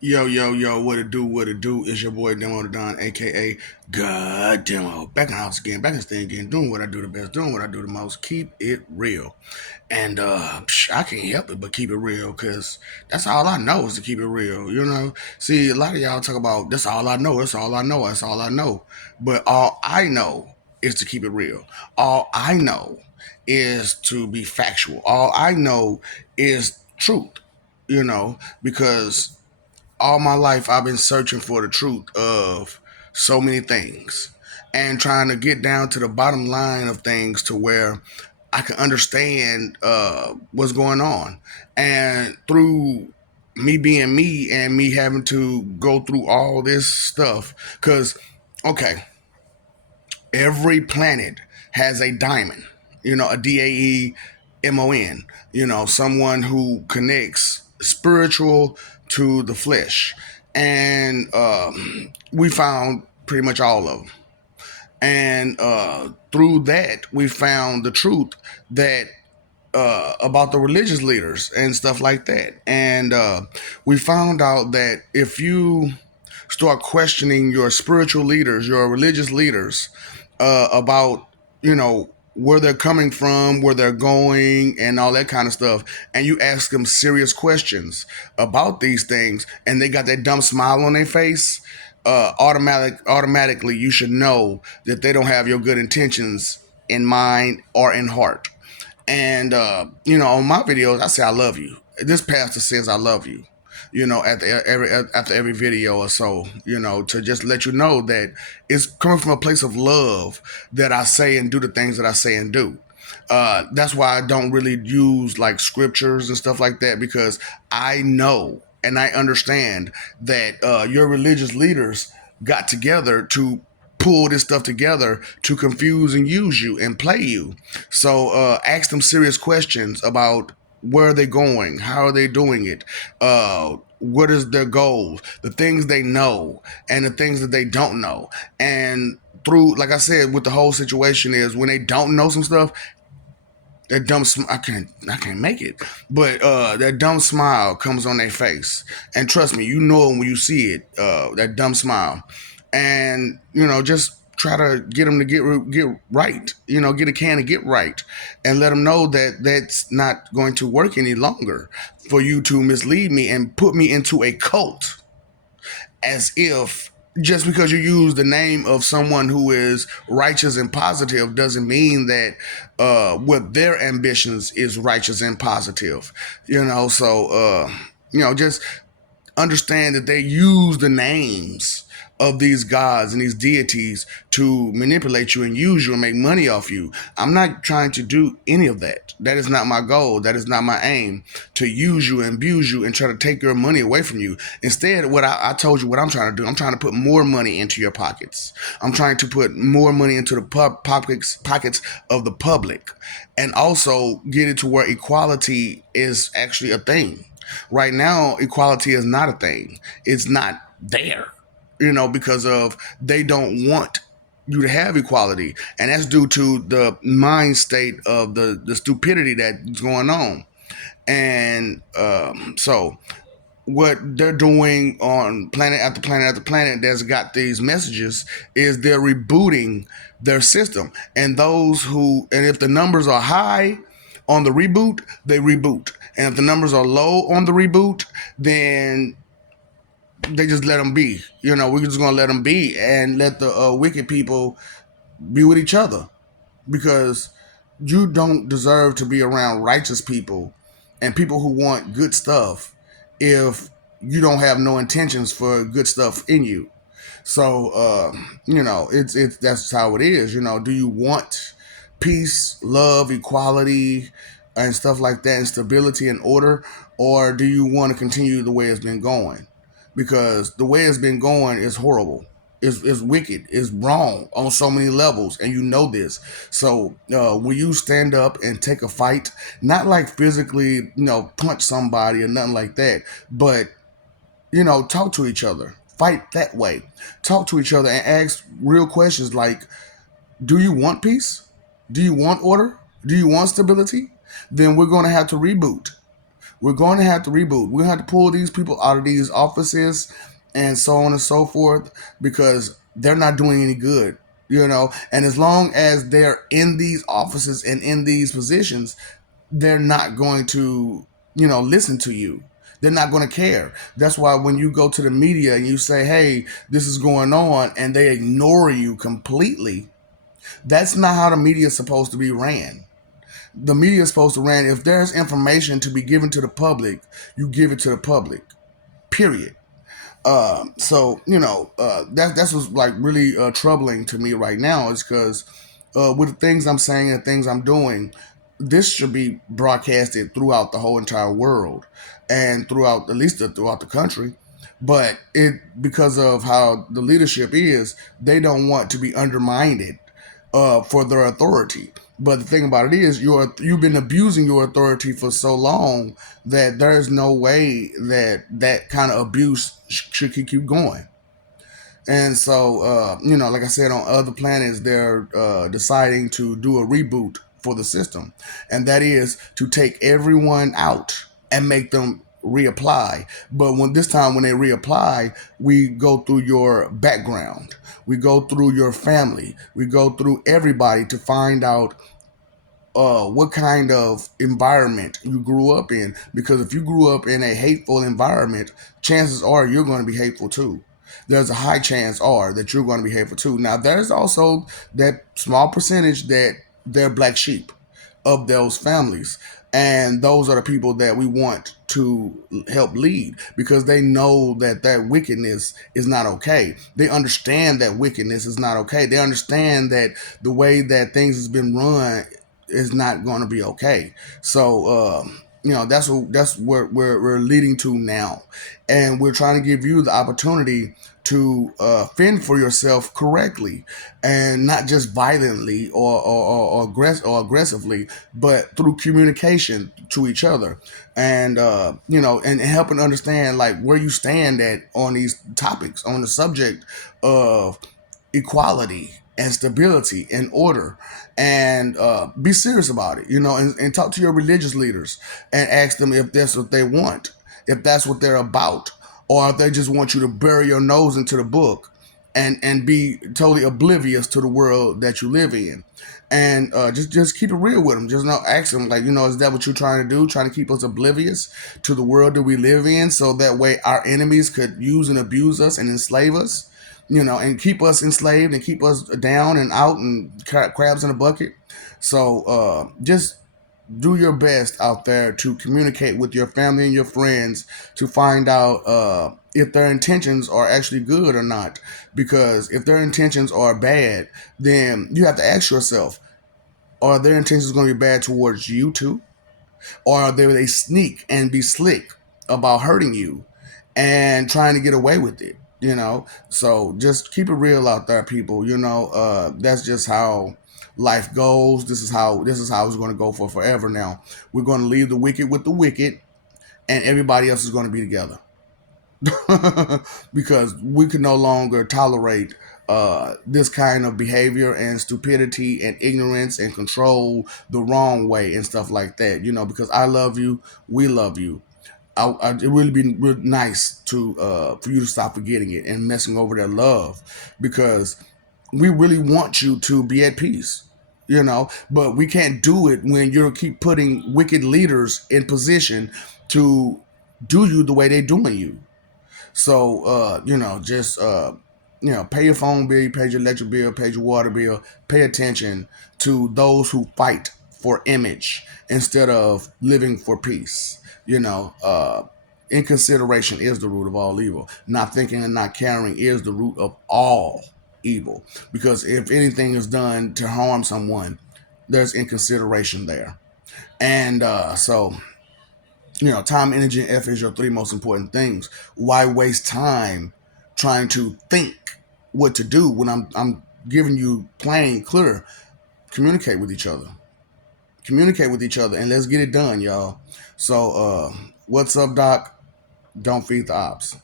Yo, yo, yo, what it do? It's your boy Demo the Don, aka God Demo. Back in the house again, back in the stand again, doing what I do the best, doing what I do the most, keep it real. And I can't help it but keep it real, cause that's all I know is to keep it real, you know. See, a lot of y'all talk about that's all I know, that's all I know, that's all I know. But all I know is to keep it real. All I know is to be factual. All I know is truth, because all my life I've been searching for the truth of so many things and trying to get down to the bottom line of things to where I can understand what's going on. And through me being me and me having to go through all this stuff, because, okay, every planet has a diamond, a Daemon, someone who connects spiritual to the flesh. And we found pretty much all of them. And through that, we found the truth that about the religious leaders and stuff like that. And we found out that if you start questioning your spiritual leaders, your religious leaders, about, where they're coming from, where they're going, and all that kind of stuff, and you ask them serious questions about these things, and they got that dumb smile on their face, automatically you should know that they don't have your good intentions in mind or in heart. And on my videos, I say I love you. This pastor says I love you. After every video or so, to just let you know that it's coming from a place of love that I say and do the things that I say and do. That's why I don't really use like scriptures and stuff like that, because I know and I understand that your religious leaders got together to pull this stuff together to confuse and use you and play you. So ask them serious questions about where are they going, how are they doing it, what is their goals, the things they know and the things that they don't know. And through, like I said, with the whole situation is when they don't know some stuff, that I can't make it, but that dumb smile comes on their face, and trust me, you know it when you see it, that dumb smile. And just try to get them to get right, get a can and get right, and let them know that that's not going to work any longer for you to mislead me and put me into a cult, as if just because you use the name of someone who is righteous and positive doesn't mean that what their ambitions is righteous and positive. Just understand that they use the names of these gods and these deities to manipulate you and use you and make money off you. I'm not trying to do any of that. That is not my goal. That is not my aim, to use you and abuse you and try to take your money away from you. Instead, what I told you what I'm trying to do, I'm trying to put more money into your pockets. I'm trying to put more money into the pockets of the public, and also get it to where equality is actually a thing. Right now, equality is not a thing. It's not there, because of they don't want you to have equality, and that's due to the mind state of the stupidity that's going on. And so what they're doing on planet after planet after planet that's got these messages is they're rebooting their system. And if the numbers are high on the reboot, they reboot. And if the numbers are low on the reboot, then they just let them be. We're just gonna let them be and let the wicked people be with each other, because you don't deserve to be around righteous people and people who want good stuff if you don't have no intentions for good stuff in you. So it's that's how it is. Do you want peace, love, equality, and stuff like that, and stability and order, or do you want to continue the way it's been going? Because the way it's been going is horrible. Is wicked, is wrong on so many levels, and you know this. So will you stand up and take a fight, not like physically, punch somebody or nothing like that, but talk to each other, fight that way, talk to each other and ask real questions like, do you want peace? Do you want order? Do you want stability? Then we're going to have to reboot. We're going to have to reboot. We're going to have to pull these people out of these offices and so on and so forth because they're not doing any good, And as long as they're in these offices and in these positions, they're not going to, listen to you. They're not going to care. That's why when you go to the media and you say, hey, this is going on, and they ignore you completely, that's not how the media is supposed to be ran. The media is supposed to ran, if there's information to be given to the public, you give it to the public, period. That's what's like really troubling to me right now is because with the things I'm saying and things I'm doing, this should be broadcasted throughout the whole entire world and throughout at least throughout the country. But it because of how the leadership is, they don't want to be undermined for their authority. But the thing about it is, you've been abusing your authority for so long that there's no way that that kind of abuse should keep going. And so, like I said, on other planets, they're deciding to do a reboot for the system, and that is to take everyone out and make them reapply. But when this time when they reapply, we go through your background, we go through your family, we go through everybody to find out what kind of environment you grew up in. Because if you grew up in a hateful environment, chances are you're going to be hateful too. There's a high chance are that you're going to be hateful too. Now, there's also that small percentage that they're black sheep of those families. And those are the people that we want to help lead because they know that that wickedness is not okay. They understand that wickedness is not okay. They understand that the way that things has been run is not going to be okay. So, that's what we're leading to now, and we're trying to give you the opportunity to fend for yourself correctly, and not just violently or aggressively, but through communication to each other, and and helping understand like where you stand at on these topics on the subject of equality and stability and order, and be serious about it, and talk to your religious leaders and ask them if that's what they want, if that's what they're about, or if they just want you to bury your nose into the book and be totally oblivious to the world that you live in. And just keep it real with them. Just not ask them like, is that what you're trying to do? Trying to keep us oblivious to the world that we live in, so that way our enemies could use and abuse us and enslave us, and keep us enslaved and keep us down and out and crabs in a bucket. So just do your best out there to communicate with your family and your friends to find out if their intentions are actually good or not. Because if their intentions are bad, then you have to ask yourself, are their intentions going to be bad towards you too? Or are they sneak and be slick about hurting you and trying to get away with it? So just keep it real out there, people. That's just how life goes. This is how it's going to go for forever. Now we're going to leave the wicked with the wicked, and everybody else is going to be together. Because we can no longer tolerate this kind of behavior and stupidity and ignorance and control the wrong way and stuff like that. Because I love you, we love you. It really be real nice to for you to stop forgetting it and messing over their love, because we really want you to be at peace. But we can't do it when you keep putting wicked leaders in position to do you the way they're doing you. So, just pay your phone bill, pay your electric bill, pay your water bill. Pay attention to those who fight for image instead of living for peace. Inconsideration is the root of all evil. Not thinking and not caring is the root of all evil. Because if anything is done to harm someone, there's inconsideration there. And so time, energy, and effort is your three most important things. Why waste time trying to think what to do when I'm giving you plain, clear? Communicate with each other. Communicate with each other, and let's get it done, y'all. So, what's up, Doc? Don't feed the ops.